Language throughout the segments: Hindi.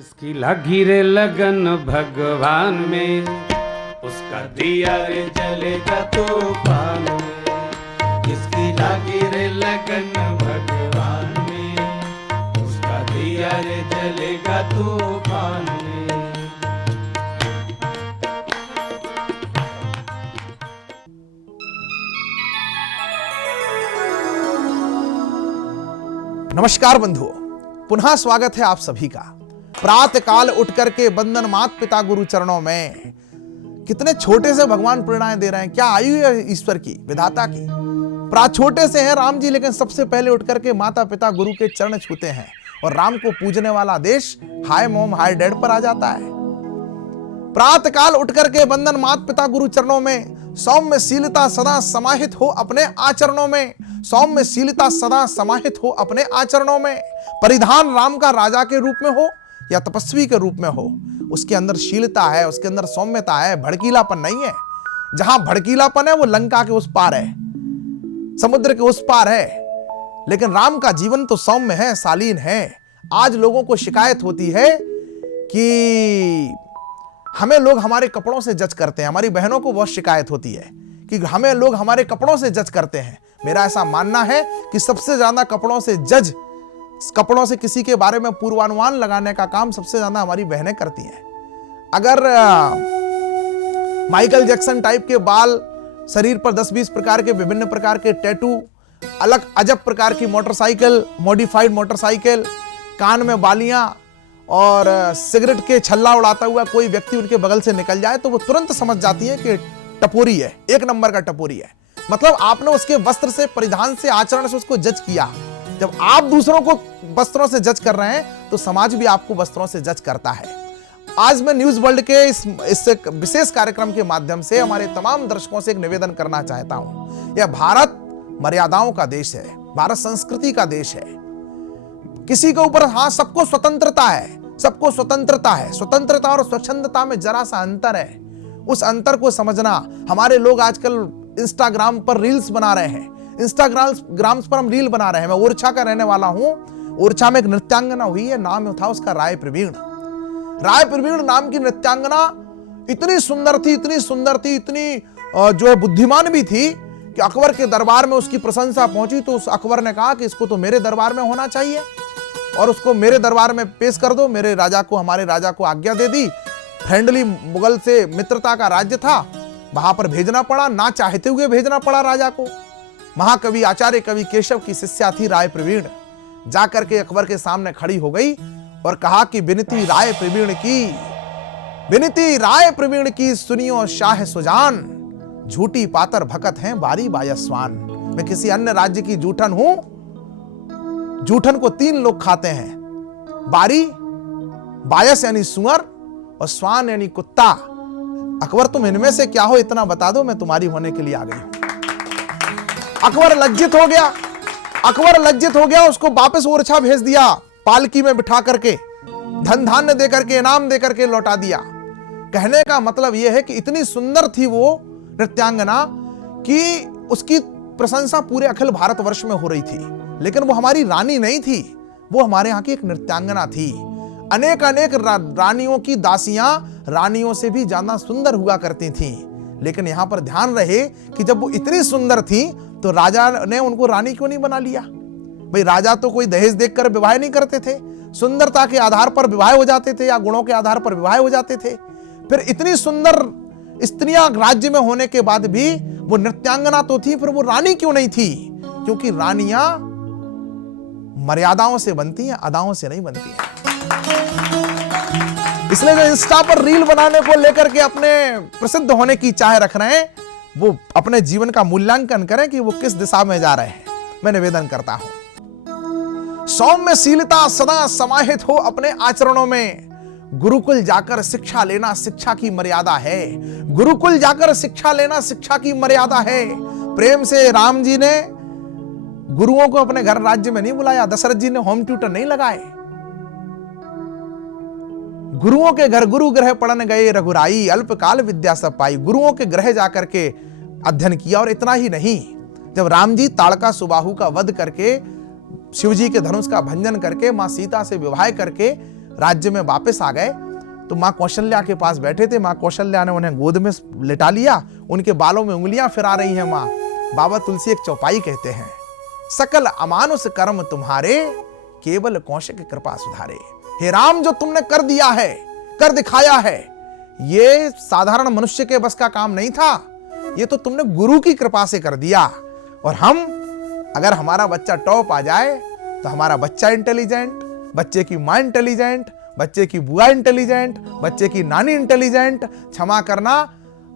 इसकी लगी रे लगन भगवान में, उसका दिया रे जलेगा तूफान में। इसकी लगी रे लगन भगवान में, उसका दिया रे जलेगा तूफान में। नमस्कार बंधुओं, पुनः स्वागत है आप सभी का। प्रातः काल उठ करके बंदन मात पिता गुरु चरणों में। कितने छोटे से भगवान प्रेरणाएं दे रहे हैं। क्या आयु है ईश्वर की, विधाता की। छोटे से हैं राम जी, लेकिन सबसे पहले उठ करके माता पिता गुरु के चरण छूते हैं और राम को पूजने वाला देश हाय मोम हाय डैड पर आ जाता है। प्रातः काल उठ करके बंदन मात पिता गुरु चरणों में। सौम्यशीलता सदा समाहित हो अपने आचरणों में। सौम्यशीलता सदा समाहित हो अपने आचरणों में। परिधान राम का राजा के रूप में हो या तपस्वी के रूप में हो, उसके अंदर शीलता है, उसके अंदर सौम्यता है, भड़कीलापन नहीं है। जहां भड़कीलापन है वो लंका के उस पार है, समुद्र के उस पार है। लेकिन राम का जीवन तो सौम्य है, शालीन है। आज लोगों को शिकायत होती है कि हमें लोग हमारे कपड़ों से जज करते हैं। हमारी बहनों को बहुत शिकायत होती है कि हमें लोग हमारे कपड़ों से जज करते हैं। मेरा ऐसा मानना है कि सबसे ज्यादा कपड़ों से किसी के बारे में पूर्वानुमान लगाने का काम सबसे ज्यादा हमारी बहनें करती हैं। अगर माइकल जैक्सन टाइप के बाल, शरीर पर 10-20 प्रकार के विभिन्न प्रकार के टैटू, अलग अजब प्रकार की मोटरसाइकिल, मॉडिफाइड मोटरसाइकिल, कान में बालियां और सिगरेट के छल्ला उड़ाता हुआ कोई व्यक्ति उनके बगल से निकल जाए तो वो तुरंत समझ जाती है कि टपोरी है, एक नंबर का टपोरी है। मतलब आपने उसके वस्त्र से, परिधान से, आचरण से उसको जज किया। जब आप दूसरों को वस्त्रों से जज कर रहे हैं तो समाज भी आपको वस्त्रों से जज करता है। आज मैं न्यूज वर्ल्ड के इस विशेष कार्यक्रम के माध्यम से हमारे तमाम दर्शकों से एक निवेदन करना चाहता हूं। यह भारत मर्यादाओं का देश है, भारत संस्कृति का देश है। किसी के ऊपर, हाँ, सबको स्वतंत्रता है, सबको स्वतंत्रता है। स्वतंत्रता और स्वच्छंदता में जरा सा अंतर है। उस अंतर को समझना। हमारे लोग आजकल इंस्टाग्राम पर रील्स बना रहे हैं। इंस्टाग्राम पर हम रील बना रहे हैं। मैं ओरछा का रहने वाला हूं। ओरछा में एक नृत्यांगना हुई है, नाम था उसका राय प्रवीण। राय प्रवीण नाम की नृत्यांगना इतनी सुंदर थी, इतनी जो है बुद्धिमान भी थी कि अकबर के दरबार में उसकी प्रशंसा पहुंची तो उस अकबर ने कहा कि इसको तो मेरे दरबार में होना चाहिए और उसको मेरे दरबार में पेश कर दो। हमारे राजा को आज्ञा दे दी। फ्रेंडली, मुगल से मित्रता का राज्य था, वहां पर भेजना पड़ा, ना चाहते हुए भेजना पड़ा राजा को। महाकवि आचार्य कवि केशव की शिष्या थी राय प्रवीण। जाकर के अकबर के सामने खड़ी हो गई और कहा कि विनती राय प्रवीण की सुनियो शाह सुजान, झूठी पातर भकत हैं बारी बायस्वान। मैं किसी अन्य राज्य की जूठन हूं। जूठन को 3 लोग खाते हैं, बारी, बायस यानी सुअर और स्वान यानी कुत्ता। अकबर तुम इनमें से क्या हो, इतना बता दो, मैं तुम्हारी होने के लिए आ गई हूं। अकबर लज्जित हो गया। उसको वापस ओरछा भेज दिया, पालकी में बिठा करके, धन धान्य दे करके, इनाम दे करके लौटा दिया। कहने का मतलब यह है कि इतनी सुंदर थी वो नृत्यांगना कि उसकी प्रशंसा पूरे अखिल भारतवर्ष में हो रही थी। लेकिन वो हमारी रानी नहीं थी, वो हमारे यहाँ की एक नृत्यांगना थी। अनेक रानियों की दासियां रानियों से भी ज्यादा सुंदर हुआ करती थीं। लेकिन यहां पर ध्यान रहे कि जब वो इतनी सुंदर थी तो राजा ने उनको रानी क्यों नहीं बना लिया। भाई, राजा तो कोई दहेज देखकर विवाह नहीं करते थे, सुंदरता के आधार पर विवाह हो जाते थे या गुणों के आधार पर विवाह हो जाते थे। फिर इतनी सुंदर स्त्रियां राज्य में होने के बाद भी वो नृत्यांगना तो थी, फिर वो रानी क्यों नहीं थी? क्योंकि रानियां मर्यादाओं से बनती हैं, अदाओं से नहीं बनती हैं। इसलिए जो इंस्टा पर रील बनाने को लेकर के अपने प्रसिद्ध होने की चाह रख रहे हैं, वो अपने जीवन का मूल्यांकन करें कि वो किस दिशा में जा रहे हैं। मैं निवेदन करता हूं, सौम्यशीलता सदा समाहित हो अपने आचरणों में। गुरुकुल जाकर शिक्षा लेना शिक्षा की मर्यादा है। गुरुकुल जाकर शिक्षा लेना शिक्षा की मर्यादा है। प्रेम से राम जी ने गुरुओं को अपने घर राज्य में नहीं बुलाया। दशरथ जी ने होम ट्यूटर नहीं लगाए। गुरुओं के घर गुरु ग्रह पढ़ने गए रघुराई, अल्पकाल विद्या सब पाई। गुरुओं के ग्रह जाकर के अध्ययन किया। और इतना ही नहीं, जब राम जी ताड़का सुबाहु का वध करके, शिव जी के धनुष का भंजन करके, मां सीता से विवाह करके राज्य में वापस आ गए तो माँ कौशल्या के पास बैठे थे। माँ कौशल्या ने उन्हें गोद में लिटा लिया, उनके बालों में उंगलियां फिरा रही हैं माँ। बाबा तुलसी एक चौपाई कहते हैं, सकल अमानुष कर्म तुम्हारे, केवल कौशिक कृपा सुधारे। हे राम, जो तुमने कर दिया है, कर दिखाया है, ये साधारण मनुष्य के बस का काम नहीं था, ये तो तुमने गुरु की कृपा से कर दिया। और हम, अगर हमारा बच्चा टॉप आ जाए तो हमारा बच्चा इंटेलिजेंट, बच्चे की मां इंटेलिजेंट, बच्चे की बुआ इंटेलिजेंट, बच्चे की नानी इंटेलिजेंट। क्षमा करना,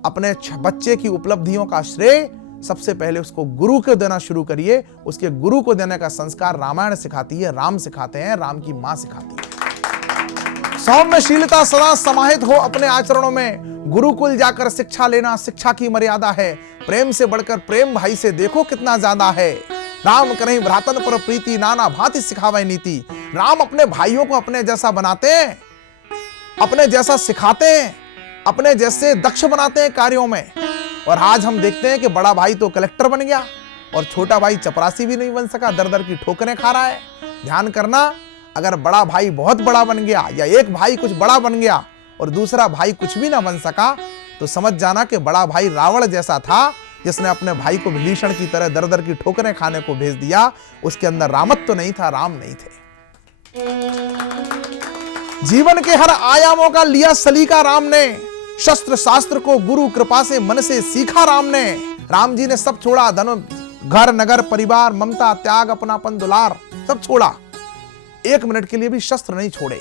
अपने बच्चे की उपलब्धियों का श्रेय सबसे पहले उसको गुरु को देना शुरू करिए। उसके गुरु को देने का संस्कार रामायण सिखाती है, राम सिखाते हैं, राम की मां सिखाती है। सौम्यशीलता सदा समाहित हो अपने आचरणों में। गुरुकुल जाकर शिक्षा लेना शिक्षा की मर्यादा है। प्रेम से बढ़कर प्रेम भाई से देखो कितना ज्यादा है। राम करहीं भ्रातन पर प्रीति, नाना भांति सिखावे नीति। राम अपने भाइयों को अपने जैसा बनाते हैं, अपने जैसा सिखाते हैं, अपने जैसे दक्ष बनाते हैं कार्यों में। और आज हम देखते हैं कि बड़ा भाई तो कलेक्टर बन गया और छोटा भाई चपरासी भी नहीं बन सका, दर दर की ठोकरें खा रहा है। ध्यान करना, अगर बड़ा भाई बहुत बड़ा बन गया या एक भाई कुछ बड़ा बन गया और दूसरा भाई कुछ भी ना बन सका, तो समझ जाना कि बड़ा भाई रावण जैसा था, जिसने अपने भाई को विभीषण की तरह दर दर की ठोकरें खाने को भेज दिया। उसके अंदर रामत्व तो नहीं था, राम नहीं थे। जीवन के हर आयामों का लिया सलीका राम ने, शस्त्र शास्त्र को गुरु कृपा से मन से सीखा राम ने। राम जी ने सब छोड़ा, धन घर नगर परिवार, ममता त्याग, अपनापन दुलार सब छोड़ा। एक मिनट के लिए भी शस्त्र नहीं छोड़े,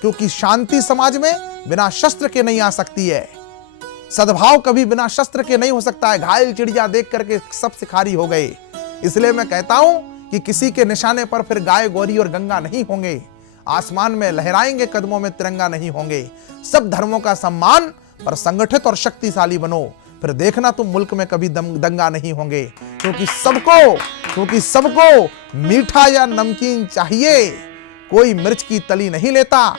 क्योंकि शांति समाज में बिना शस्त्र के नहीं आ सकती है। सद्भाव कभी बिना शस्त्र के नहीं हो सकता है। घायल चिड़िया देख करके सब शिकारी हो गए। इसलिए मैं कहता हूं कि किसी के निशाने पर फिर गाय गौरी और गंगा नहीं होंगे। आसमान में लहराएंगे, कदमों में तिरंगा नहीं होंगे। सब धर्मों का सम्मान, पर संगठित और शक्तिशाली बनो, फिर देखना तुम मुल्क में कभी दंगा नहीं होंगे। क्योंकि सबको मीठा या नमकीन चाहिए, कोई मिर्च की तली नहीं लेता।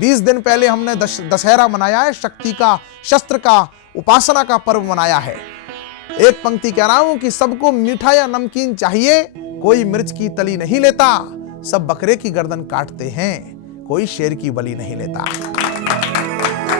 20 दिन पहले हमने दशहरा मनाया है, शक्ति का, शस्त्र का, उपासना का पर्व मनाया है। एक पंक्ति कह रहा हूं कि सबको मीठा या नमकीन चाहिए, कोई मिर्च की तली नहीं लेता। सब बकरे की गर्दन काटते हैं, कोई शेर की बलि नहीं लेता।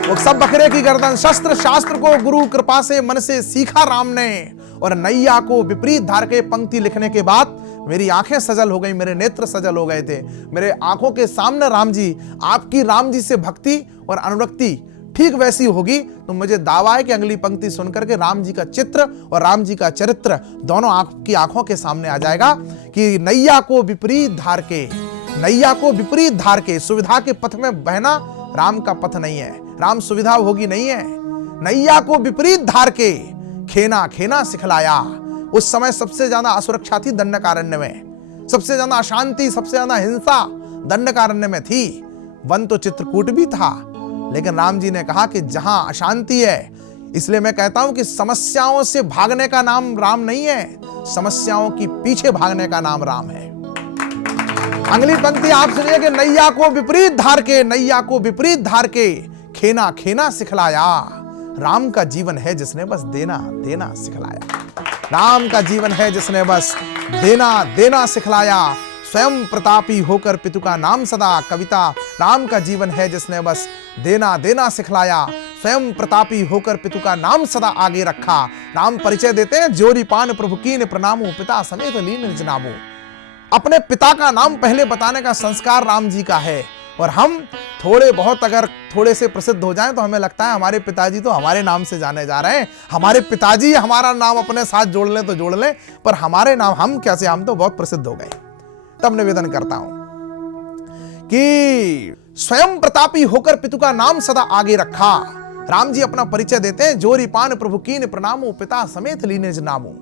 वो सब बकरे की गर्दन। शस्त्र शास्त्र को गुरु कृपा से मन से सीखा राम ने। और नैया को विपरीत धार के पंक्ति लिखने के बाद मेरी आंखें सजल हो गई, मेरे नेत्र सजल हो गए थे। मेरे आंखों के सामने राम जी, आपकी राम जी से भक्ति और अनुरक्ति ठीक वैसी होगी तो मुझे दावा है कि अगली पंक्ति सुनकर के राम जी का चित्र और राम जी का चरित्र दोनों आपकी आंखों के सामने आ जाएगा कि नैया को विपरीत धार के, नैया को विपरीत धार के, सुविधा के पथ में बहना राम का पथ नहीं है। राम सुविधा भोगी नहीं है। नैया को विपरीत धार के खेना खेना सिखलाया। उस समय सबसे ज्यादा असुरक्षा थी दंडकारण्य में, सबसे ज्यादा अशांति, सबसे ज्यादा हिंसा दंडकारण्य में थी। वन तो चित्रकूट भी था, लेकिन राम जी ने कहा कि जहां अशांति है, इसलिए मैं कहता हूं कि समस्याओं से भागने का नाम राम नहीं है, समस्याओं की पीछे भागने का नाम राम है। अगली पंक्ति आप सुनिए कि नैया को विपरीत धार के, नैया को विपरीत धार के खेना खेना सिखलाया। राम का जीवन है जिसने बस देना देना सिखलाया। राम का जीवन है जिसने बस देना देना सिखलाया। स्वयं प्रतापी होकर पितु का नाम सदा, कविता। राम का जीवन है जिसने बस देना देना सिखलाया। स्वयं प्रतापी होकर पितु का नाम सदा आगे रखा। राम परिचय देते हैं, ज्योरि पान प्रभु कीन प्रणामो, पिता समेत लीन निज नामो। अपने पिता का नाम पहले बताने का संस्कार राम जी का है। और हम थोड़े बहुत अगर थोड़े से प्रसिद्ध हो जाएं तो हमें लगता है हमारे पिताजी तो हमारे नाम से जाने जा रहे हैं, हमारे पिताजी हमारा नाम अपने साथ जोड़ लें तो जोड़ लें, पर हमारे नाम हम कैसे, हम तो बहुत प्रसिद्ध हो गए। तब निवेदन करता हूं कि स्वयं प्रतापी होकर पितु का नाम सदा आगे रखा। राम जी अपना परिचय देते हैं, ज्योरि पान प्रभु कीन प्रणामो, पिता समेत लीन निज नामो।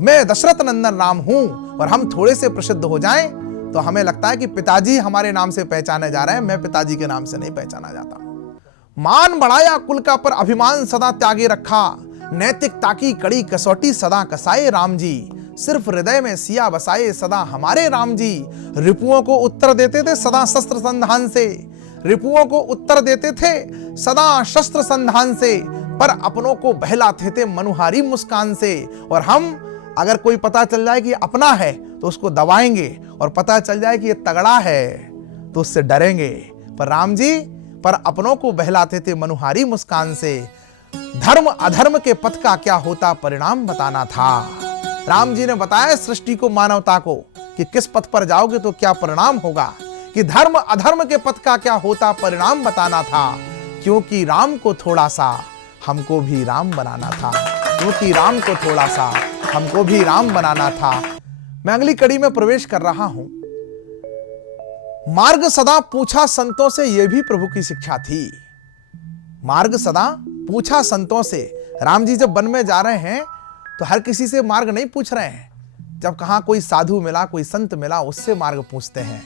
मैं दशरथ नंदन राम हूं। और हम थोड़े से प्रसिद्ध हो जाएं तो हमें लगता है कि पिताजी हमारे नाम से पहचाने जा रहे हैं, मैं पिताजी के नाम से नहीं पहचाना जाता। मान बढ़ाया कुल का, पर अभिमान सदा त्यागे रखा। नैतिकता की कड़ी कसौटी सदा कसाए राम जी। सिर्फ हृदय में सिया बसाए सदा हमारे राम जी। रिपुओं को उत्तर देते थे सदा शस्त्र संधान से, रिपुओं को उत्तर देते थे सदा शस्त्र संधान से, पर अपनों को बहलाते थे मनुहारी मुस्कान से। और हम अगर कोई पता चल जाए कि अपना है तो उसको दबाएंगे, और पता चल जाए कि ये तगड़ा है तो उससे डरेंगे। पर राम जी पर अपनों को बहलाते थे मनुहारी मुस्कान से। धर्म अधर्म के पथ का क्या होता परिणाम बताना था। राम जी ने बताया सृष्टि को, मानवता को, कि किस पथ पर जाओगे तो क्या परिणाम होगा, कि धर्म अधर्म के पथ का क्या होता परिणाम बताना था। क्योंकि राम को थोड़ा सा हमको भी राम बनाना था, क्योंकि राम को थोड़ा सा हमको भी राम बनाना था। मैं अगली कड़ी में प्रवेश कर रहा हूं। मार्ग सदा पूछा संतों से, यह भी प्रभु की शिक्षा थी। मार्ग सदा पूछा संतों से। राम जी जब वन में जा रहे हैं तो हर किसी से मार्ग नहीं पूछ रहे हैं। जब कहां कोई साधु मिला, कोई संत मिला, उससे मार्ग पूछते हैं।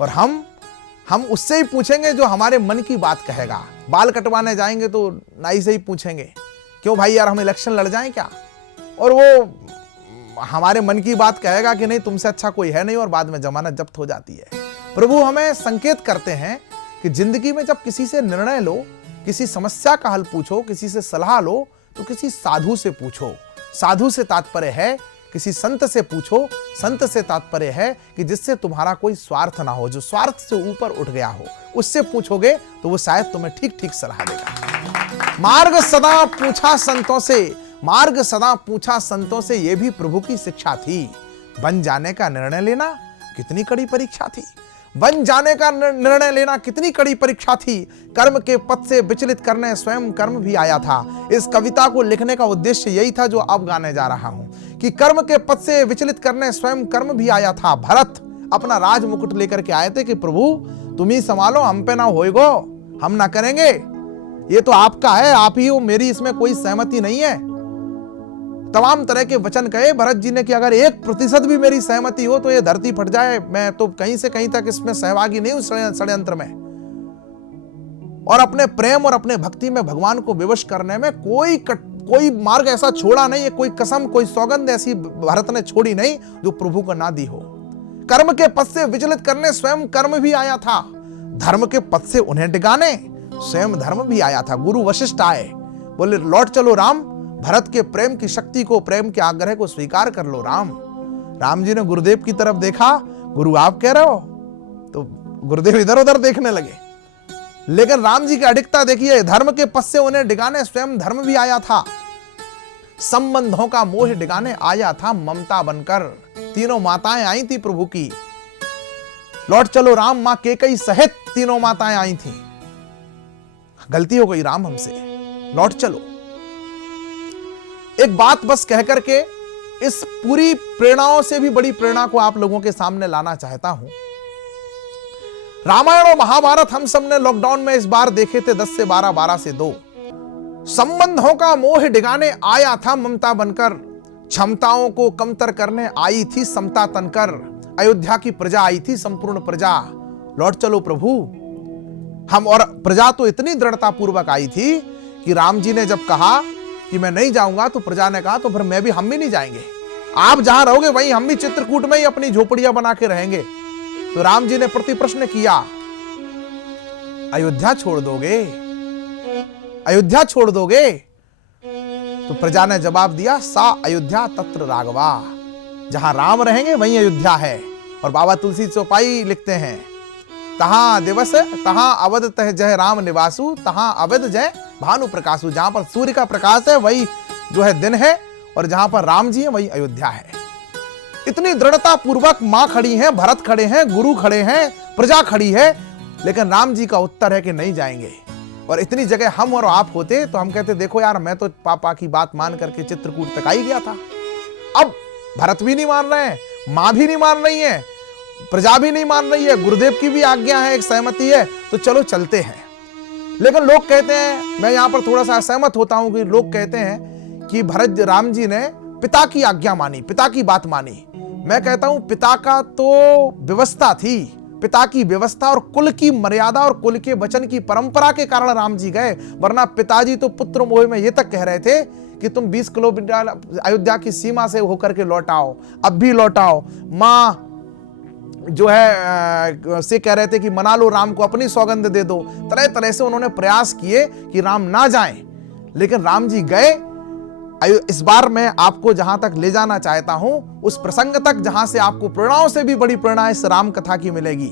और हम उससे ही पूछेंगे जो हमारे मन की बात कहेगा। बाल कटवाने जाएंगे तो नाई से ही पूछेंगे, क्यों भाई यार हम इलेक्शन लड़ जाएं क्या? और वो हमारे मन की बात कहेगा कि नहीं तुमसे अच्छा कोई है नहीं, और बाद में जमानत जब्त हो जाती है। प्रभु हमें संकेत करते हैं कि जिंदगी में जब किसी से निर्णय लो, किसी समस्या का हल पूछो, किसी से सलाह लो, तो किसी साधु से पूछो। साधु से तात्पर्य है किसी संत से पूछो। संत से तात्पर्य है कि जिससे तुम्हारा कोई स्वार्थ ना हो, जो स्वार्थ से ऊपर उठ गया हो, उससे पूछोगे तो वो शायद तुम्हें ठीक ठीक सलाह देगा। मार्ग सदा पूछा संतों से, मार्ग सदा पूछा संतों से, यह भी प्रभु की शिक्षा थी। बन जाने का निर्णय लेना कितनी कड़ी परीक्षा थी। बन जाने का निर्णय लेना कितनी कड़ी परीक्षा थी। कर्म के पथ से विचलित करने स्वयं कर्म भी आया था। इस कविता को लिखने का उद्देश्य यही था जो अब गाने जा रहा हूं, कि कर्म के पथ से विचलित करने स्वयं कर्म भी आया था। भरत अपना राज मुकुट लेकर के आए थे कि प्रभु तुम ही संभालो, हम पे ना होएगो, हम ना करेंगे, ये तो आपका है, आप ही हो, मेरी इसमें कोई सहमति नहीं है। तमाम तरह के वचन कहे भरत जी ने कि अगर 1% भी मेरी सहमति हो तो ये धरती फट जाए, मैं तो कहीं से कहीं तक इसमें सहभागी नहीं हूं षड्यंत्र में। और अपने प्रेम और अपने भक्ति में भगवान को विवश करने में कोई मार्ग ऐसा छोड़ा नहीं है, कोई कसम, कोई सौगंध ऐसी भरत ने छोड़ी नहीं जो प्रभु को ना दी हो। कर्म के पथ से विचलित करने स्वयं कर्म भी आया था। धर्म के पथ से उन्हें डिगाने स्वयं धर्म भी आया था। गुरु वशिष्ठ आए, बोले लौट चलो राम, भरत के प्रेम की शक्ति को, प्रेम के आग्रह को स्वीकार कर लो राम। राम जी ने गुरुदेव की तरफ देखा, गुरु आप कह रहे हो, तो गुरुदेव इधर उधर देखने लगे। लेकिन राम जी की अडिगता देखिए, धर्म के पथ से उन्हें डिगाने स्वयं धर्म भी आया था। संबंधों का मोह डिगाने आया था ममता बनकर। तीनों माताएं आई थी प्रभु की। लौट चलो राम, मां केकई सहित तीनों माताएं आई थी। गलती हो गई राम हमसे, लौट चलो। एक बात बस कह करके इस पूरी प्रेरणाओं से भी बड़ी प्रेरणा को आप लोगों के सामने लाना चाहता हूं। रामायण और महाभारत हम सबने लॉकडाउन में इस बार देखे थे 10 से 12, 12 से 2। संबंधों का मोह डिगाने आया था ममता बनकर। क्षमताओं को कमतर करने आई थी समता तनकर। अयोध्या की प्रजा आई थी संपूर्ण प्रजा। लौट चलो प्रभु हम, और प्रजा तो इतनी दृढ़ता पूर्वक आई थी कि राम जी ने जब कहा कि मैं नहीं जाऊंगा तो प्रजा ने कहा तो फिर हम भी नहीं जाएंगे। आप जहां रहोगे वहीं हम भी चित्रकूट में ही अपनी झोपड़ियां बना के रहेंगे। तो राम जी ने प्रति प्रश्न किया, अयोध्या छोड़ दोगे? अयोध्या छोड़ दोगे? तो प्रजा ने जवाब दिया, सा अयोध्या तत्र राघवा। जहां राम रहेंगे वहीं अयोध्या है। और बाबा तुलसी चौपाई लिखते हैं, तहां दिवस तहां अवध तह जय राम निवासु, तहां अवध जय भानु प्रकाशु। जहां पर सूर्य का प्रकाश है वही जो है दिन है, और जहां पर राम जी है वही अयोध्या है। इतनी दृढ़ता पूर्वक मां खड़ी हैं, भरत खड़े हैं, गुरु खड़े हैं, प्रजा खड़ी है, लेकिन राम जी का उत्तर है कि नहीं जाएंगे। और इतनी जगह हम और आप होते तो हम कहते देखो यार, मैं तो पापा की बात मान करके चित्रकूट तक आई गया था। अब भरत भी नहीं मान रहे हैं, मां भी नहीं मान रही है, प्रजा भी नहीं मान रही है, गुरुदेव की भी आज्ञा है, एक सहमति है, तो चलो चलते हैं। लेकिन लोग कहते हैं, मैं यहां पर थोड़ा सा असहमत होता हूं कि लोग कहते हैं कि भरत राम जी ने पिता की आज्ञा मानी, पिता की बात मानी। मैं कहता हूं पिता का तो व्यवस्था थी, पिता की व्यवस्था और कुल की मर्यादा और कुल के वचन की परंपरा के कारण राम जी गए। वरना पिताजी तो पुत्र मोह में ये तक कह रहे थे कि तुम 20 किलोमीटर अयोध्या की सीमा से होकर के लौटाओ, अब भी लौटाओ। मां जो है से कह रहे थे कि मना लो राम को, अपनी सौगंध दे दो। तरह तरह से उन्होंने प्रयास किए कि राम ना जाएं, लेकिन राम जी गए। इस बार मैं आपको जहां तक ले जाना चाहता हूं उस प्रसंग तक जहां से आपको प्रेरणाओं से भी बड़ी प्रेरणा इस राम कथा की मिलेगी।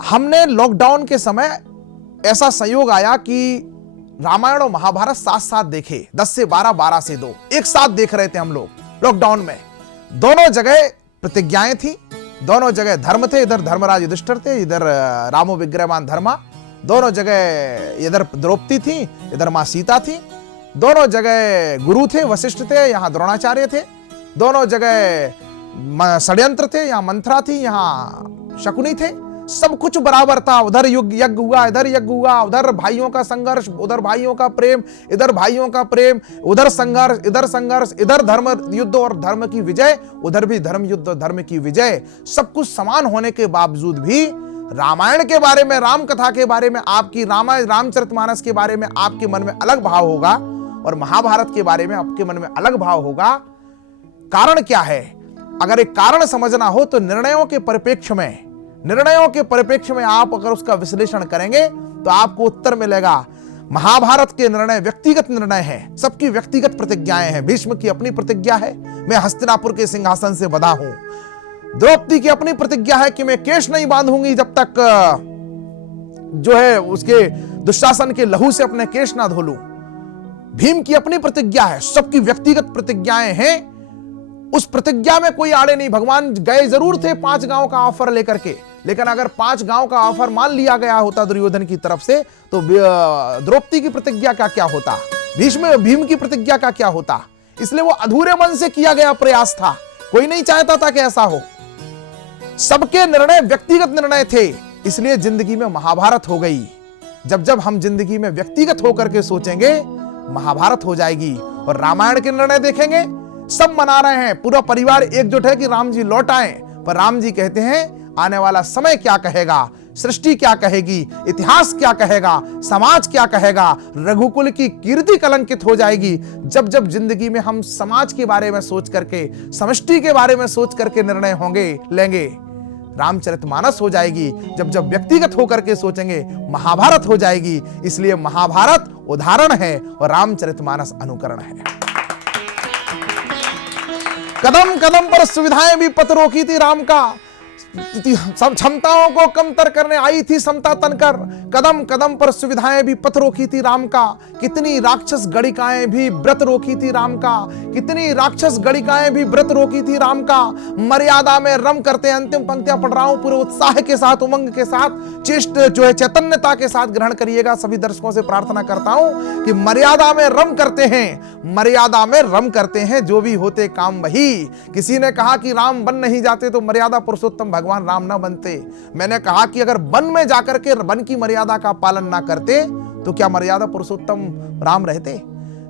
हमने लॉकडाउन के समय ऐसा संयोग आया कि रामायण और महाभारत साथ साथ देखे, 10 से 12, 12 से 2 एक साथ देख रहे थे हम लोग लॉकडाउन में। दोनों जगह प्रतिज्ञाएं थी, दोनों जगह धर्म थे, इधर धर्मराज युधिष्ठिर थे, इधर रामो विग्रहवान धर्मा, दोनों जगह इधर द्रौपदी थी, इधर मां सीता थी, दोनों जगह गुरु थे, वशिष्ठ थे, यहां द्रोणाचार्य थे, दोनों जगह षड्यंत्र थे, यहां मंथरा थी, यहां शकुनी थे, सब कुछ बराबर था। उधर यज्ञ हुआ, इधर यज्ञ हुआ, उधर भाइयों का संघर्ष, उधर भाइयों का प्रेम, इधर भाइयों का प्रेम, उधर संघर्ष, इधर धर्म युद्ध और धर्म की विजय, उधर भी धर्म युद्ध और धर्म की विजय। सब कुछ समान होने के बावजूद भी रामायण के बारे में, राम कथा के बारे में, आपकी रामचरितमानस के बारे में आपके मन में अलग भाव होगा और महाभारत के बारे में आपके मन में अलग भाव होगा। कारण क्या है? अगर एक कारण समझना हो तो निर्णयों के परिप्रेक्ष्य में आप अगर उसका विश्लेषण करेंगे तो आपको उत्तर मिलेगा। महाभारत के निर्णय व्यक्तिगत निर्णय हैं, सबकी व्यक्तिगत प्रतिज्ञाएं हैं। भीष्म की अपनी प्रतिज्ञा है, मैं हस्तिनापुर के सिंहासन से बंधा हूं। द्रौपदी की अपनी प्रतिज्ञा है कि मैं केश नहीं बांधूंगी जब तक जो है उसके दुशासन के लहू से अपने केश ना धो लूं। भीम की अपनी प्रतिज्ञा है, सबकी व्यक्तिगत प्रतिज्ञाएं हैं। उस प्रतिज्ञा में कोई आड़े नहीं। भगवान गए जरूर थे 5 गांव का ऑफर लेकर के, लेकिन अगर 5 गांव का ऑफर मान लिया गया होता दुर्योधन की तरफ से तो द्रौपदी की प्रतिज्ञा का क्या होता, भीम की प्रतिज्ञा का क्या होता। इसलिए वो अधूरे मन से किया गया प्रयास था, कोई नहीं चाहता था कि ऐसा हो। सबके निर्णय व्यक्तिगत निर्णय थे, इसलिए जिंदगी में महाभारत हो गई। जब हम जिंदगी में व्यक्तिगत होकर के सोचेंगे महाभारत हो जाएगी। और रामायण के निर्णय देखेंगे, सब मना रहे हैं, पूरा परिवार एकजुट है कि राम जी लौट आए, पर राम जी कहते हैं आने वाला समय क्या कहेगा, सृष्टि क्या कहेगी, इतिहास क्या कहेगा, समाज क्या कहेगा, रघुकुल की कीर्ति कलंकित हो जाएगी। जब जिंदगी में हम समाज के बारे में सोच करके, समष्टि के बारे में सोच करके निर्णय लेंगे, रामचरितमानस हो जाएगी। जब व्यक्तिगत होकर के सोचेंगे महाभारत हो जाएगी। इसलिए महाभारत उदाहरण है और रामचरितमानस अनुकरण है। कदम कदम पर सुविधाएं भी पथ रोकी थी राम का, क्षमताओं को कमतर करने आई थी समता तनकर। कदम कदम पर सुविधाएं भी पथ रोकी थी राम का, कितनी राक्षस गणिकाएं भी व्रत रोकी थी राम का, कितनी राक्षस गणिकाएं भी व्रत रोकी थी राम का। मर्यादा में रम करते, अंतिम पंक्तियां पढ़ रहा हूं, पूरे उत्साह के साथ, उमंग के साथ, चैतन्यता के साथ ग्रहण करिएगा। सभी दर्शकों से प्रार्थना करता हूं कि मर्यादा में रम करते हैं, मर्यादा में रम करते हैं, जो भी होते काम वही। किसी ने कहा कि राम बन नहीं जाते तो मर्यादा पुरुषोत्तम भगवान राम ना बनते। मैंने कहा कि अगर वन में जाकर के वन की मर्यादा का पालन ना करते तो क्या मर्यादा पुरुषोत्तम राम रहते?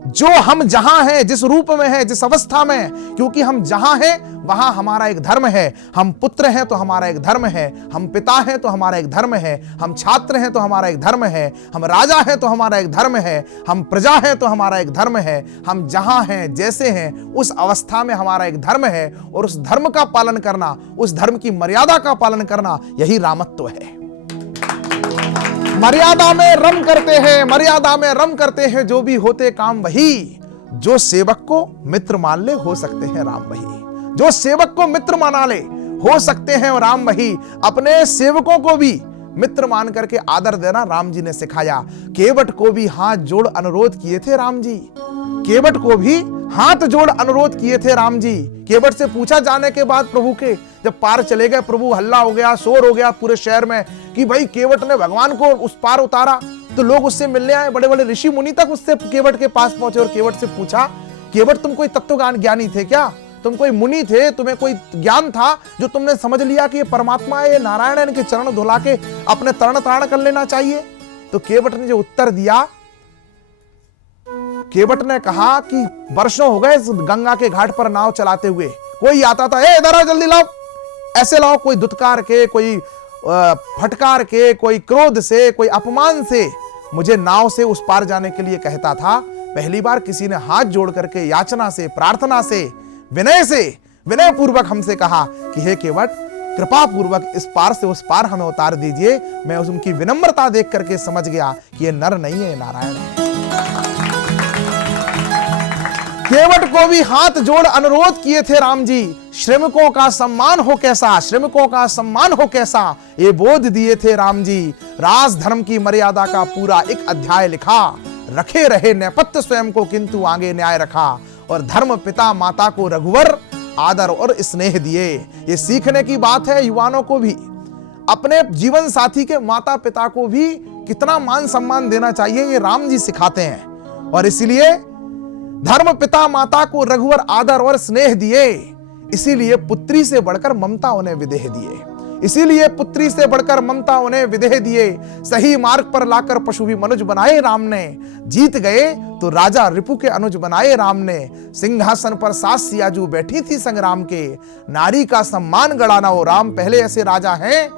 जो हम जहां हैं, जिस रूप में है, जिस अवस्था में, क्योंकि हम जहां हैं वहां हमारा एक धर्म है। हम पुत्र हैं तो हमारा एक धर्म है, हम पिता हैं तो हमारा एक धर्म है, हम छात्र हैं तो हमारा एक धर्म है, हम राजा हैं तो हमारा एक धर्म है, हम प्रजा हैं तो हमारा एक धर्म है। हम जहां हैं, जैसे हैं, उस अवस्था में हमारा एक धर्म है और उस धर्म का पालन करना, उस धर्म की मर्यादा का पालन करना, यही रामत्व है। मर्यादा में रम करते हैं, मर्यादा में रम करते हैं, जो भी होते काम वही। जो सेवक को मित्र मान ले हो सकते हैं राम वही, जो सेवक को मित्र माना ले हो सकते हैं राम वही। अपने सेवकों को भी मित्र मान करके आदर देना राम जी ने सिखाया। केवट को भी हाथ जोड़ अनुरोध किए थे राम जी, केवट को भी हाथ जोड़ अनुरोध किए थे राम जी। केवट से पूछा जाने के बाद प्रभु के, जब पार चले गए प्रभु, हल्ला हो गया, शोर हो गया पूरे शहर में कि भाई केवट ने भगवान को उस पार उतारा। तो लोग उससे मिलने आए, बड़े बड़े ऋषि मुनि तक उससे केवट के पास पहुंचे और केवट से पूछा, केवट तुम कोई तत्वज्ञान ज्ञानी थे क्या? तुम कोई मुनि थे? तुम्हें कोई ज्ञान था जो तुमने समझ लिया कि ये परमात्मा है, ये नारायण है, इनके चरण धुला के अपने तरण तारण कर लेना चाहिए? तो केवट ने जो उत्तर दिया, केवट ने कहा कि वर्षों हो गए गंगा के घाट पर नाव चलाते हुए, कोई आता था, ए इधर आओ जल्दी लाओ, ऐसे लाओ, कोई धुतकार के, कोई फटकार के, कोई क्रोध से, कोई अपमान से मुझे नाव से उस पार जाने के लिए कहता था। पहली बार किसी ने हाथ जोड़ करके याचना से, प्रार्थना से, विनय पूर्वक हमसे कहा कि हे केवट, कृपा पूर्वक इस पार से उस पार हमें उतार दीजिए। मैं उनकी विनम्रता देख करके समझ गया कि ये नर नहीं है, नारायण है। केवट को भी हाथ जोड़ अनुरोध किए थे राम जी, श्रमिकों का सम्मान हो कैसा, श्रमिकों का सम्मान हो कैसा, ये बोध दिए थे राम जी। राज धर्म की मर्यादा का पूरा एक अध्याय लिखा, रखे रहे नेपथ्य स्वयं को किंतु आगे न्याय रखा, और धर्म पिता माता को रघुवर आदर और स्नेह दिए। ये सीखने की बात है युवाओं को भी, अपने जीवन साथी के माता पिता को भी कितना मान सम्मान देना चाहिए, ये राम जी सिखाते हैं। और इसलिए धर्म पिता माता को रघुवर आदर और स्नेह दिए, इसीलिए पुत्री से बढ़कर ममता उन्हें विदेह दिए, इसीलिए पुत्री से बढ़कर ममता उन्हें विदेह दिए। सही मार्ग पर लाकर पशु भी मनुज बनाए राम ने, जीत गए तो राजा रिपु के अनुज बनाए राम ने। सिंहासन पर सास सियाजू बैठी थी संग्राम के, नारी का सम्मान गड़ाना हो राम। पहले ऐसे राजा हैं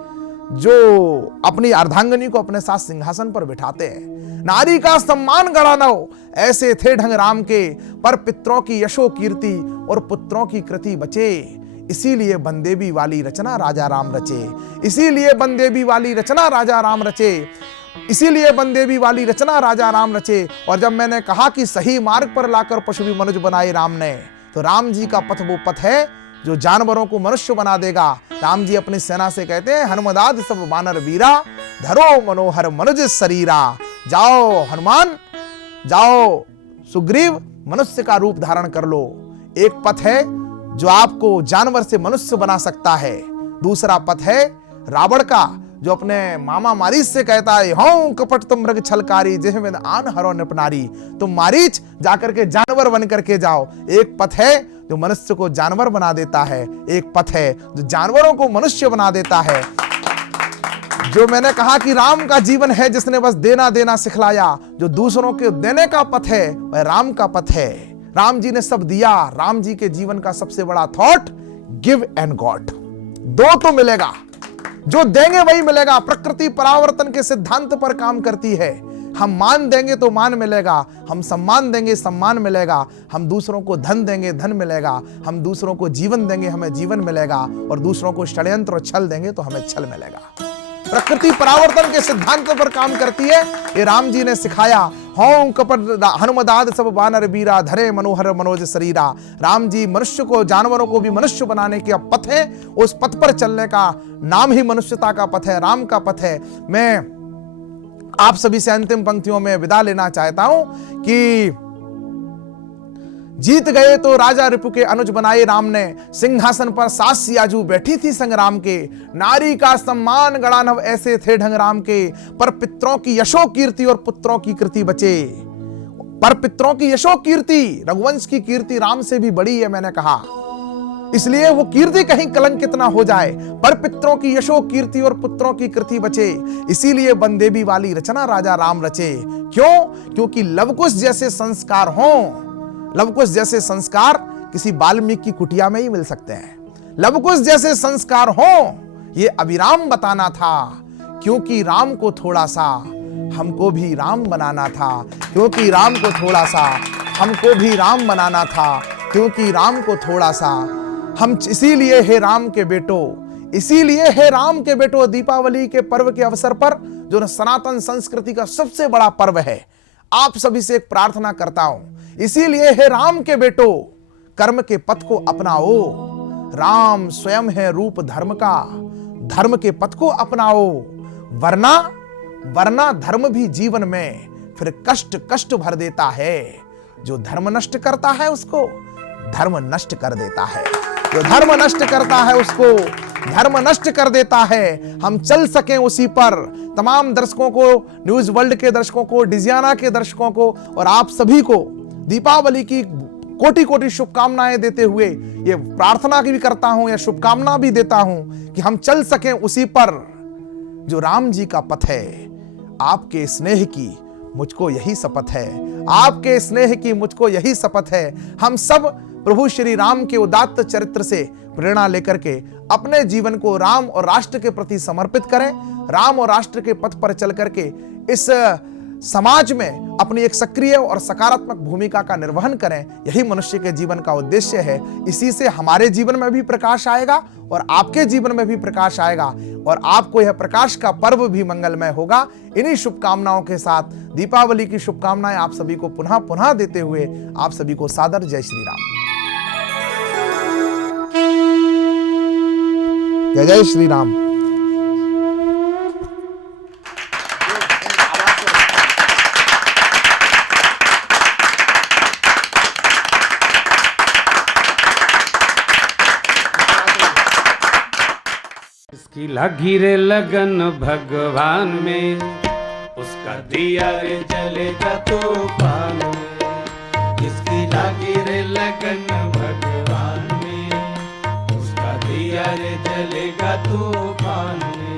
जो अपनी अर्धांगिनी को अपने साथ सिंहासन पर बिठाते हैं, नारी का सम्मान गड़ाना हो, ऐसे थे ढंग राम के। पर पितरों की यशो कीर्ति और पुत्रों की कृति बचे, इसीलिए बंदेबी वाली रचना राजा राम रचे, इसीलिए बंदेबी वाली रचना राजा राम रचे, इसीलिए बंदेबी वाली रचना राजा राम रचे। और जब मैंने कहा कि सही मार्ग पर लाकर पशु भी मनुज बनाए राम ने, तो राम जी का पथ वो पथ है जो जानवरों को मनुष्य बना देगा। राम जी अपनी सेना से कहते हैं, हनुमदाद सब वानर वीरा, धरो मनोहर मनुज शरीरा। जाओ हनुमान, जाओ सुग्रीव, मनुष्य का रूप धारण कर लो। एक पथ है जो आपको जानवर से मनुष्य बना सकता है, दूसरा पथ है रावण का, जो अपने मामा मारीच से कहता है, हूं कपट तुम मृग छलकारी, जिह में आन हरो निपनारी। तुम मारीच जाकर के जानवर बन करके जाओ। एक पथ है जो मनुष्य को जानवर बना देता है, एक पथ है जो जानवरों को मनुष्य बना देता है। जो मैंने कहा कि राम का जीवन है जिसने बस देना देना सिखलाया, जो दूसरों के देने का पथ है वह राम का पथ है। राम जी ने सब दिया। राम जी के जीवन का सबसे बड़ा थॉट, गिव एंड गॉट। दो तो मिलेगा, जो देंगे वही मिलेगा। प्रकृति परावर्तन के सिद्धांत पर काम करती है। हम मान देंगे तो मान मिलेगा, हम सम्मान देंगे सम्मान मिलेगा, हम दूसरों को धन देंगे धन मिलेगा, हम दूसरों को जीवन देंगे हमें जीवन मिलेगा, और दूसरों को षड्यंत्र और छल देंगे तो हमें छल मिलेगा। प्रकृति परावर्तन के सिद्धांत पर काम करती है, ये राम जी ने सिखाया। हौं कपट हनुमदाद सब वानर वीरा, धरे मनोहर मनोज शरीरा। राम जी मनुष्य को, जानवरों को भी मनुष्य बनाने के पथ है, उस पथ पर चलने का नाम ही मनुष्यता का पथ है, राम का पथ है। मैं आप सभी से अंतिम पंक्तियों में विदा लेना चाहता हूं कि जीत गए तो राजा रिपु के अनुज बनाए राम ने, सिंहासन पर सास सियाजू बैठी थी संग्राम के, नारी का सम्मान गड़ानव ऐसे थे ढंग राम के। पर पितरों की यशो कीर्ति और पुत्रों की कृति बचे। पर पितरों की यशो कीर्ति, रघुवंश की कीर्ति राम से भी बड़ी है मैंने कहा, इसलिए वो कीर्ति कहीं कलंकित ना हो जाए। पर पितरों की यशो कीर्ति और पुत्रों की कृति बचे, इसीलिए बंदेबी वाली रचना राजा राम रचे। क्यों? क्योंकि लवकुश जैसे संस्कार हों। लवकुश जैसे संस्कार किसी वाल्मीकि की कुटिया में ही मिल सकते हैं। लवकुश जैसे संस्कार हों, ये अभिराम बताना था। क्योंकि राम को थोड़ा सा हमको भी राम बनाना था, क्योंकि राम को थोड़ा सा हमको भी राम बनाना था, क्योंकि राम को थोड़ा सा हम, इसीलिए हे राम के बेटो, इसीलिए हे राम के बेटो, दीपावली के पर्व के अवसर पर, जो सनातन संस्कृति का सबसे बड़ा पर्व है, आप सभी से एक प्रार्थना करता हूं, इसीलिए हे राम के बेटो, कर्म के पथ को अपनाओ। राम स्वयं है रूप धर्म का, धर्म के पथ को अपनाओ, वरना धर्म भी जीवन में फिर कष्ट कष्ट भर देता है। जो धर्म नष्ट करता है उसको धर्म नष्ट कर देता है, जो धर्म नष्ट करता है उसको धर्म नष्ट कर देता है। हम चल सकें उसी पर। तमाम दर्शकों को, न्यूज वर्ल्ड के दर्शकों को, डिजियाना के दर्शकों को और आप सभी को दीपावली की कोटि कोटि शुभकामनाएं देते हुए ये प्रार्थना भी करता हूं या शुभकामना भी देता हूं कि हम चल सकें उसी पर जो राम जी का पथ है। आपके स्नेह की मुझको यही शपथ है, आपके स्नेह की मुझको यही शपथ है। हम सब प्रभु श्री राम के उदात्त चरित्र से प्रेरणा लेकर के अपने जीवन को राम और राष्ट्र के प्रति समर्पित करें। राम और राष्ट्र के पथ पर चल करके इस समाज में अपनी एक सक्रिय और सकारात्मक भूमिका का निर्वहन करें, यही मनुष्य के जीवन का उद्देश्य है। इसी से हमारे जीवन में भी प्रकाश आएगा और आपके जीवन में भी प्रकाश आएगा और आपको यह प्रकाश का पर्व भी मंगलमय होगा। इन्हीं शुभकामनाओं के साथ दीपावली की शुभकामनाएं आप सभी को पुनः पुनः देते हुए आप सभी को सादर जय श्री राम। जय जय श्री राम। इसकी लगी रे लगन भगवान में, उसका दिया रे जलेगा तूफान में। इसकी लगी रे लगन भगवान में, उसका दिया रे जलेगा तूफान में।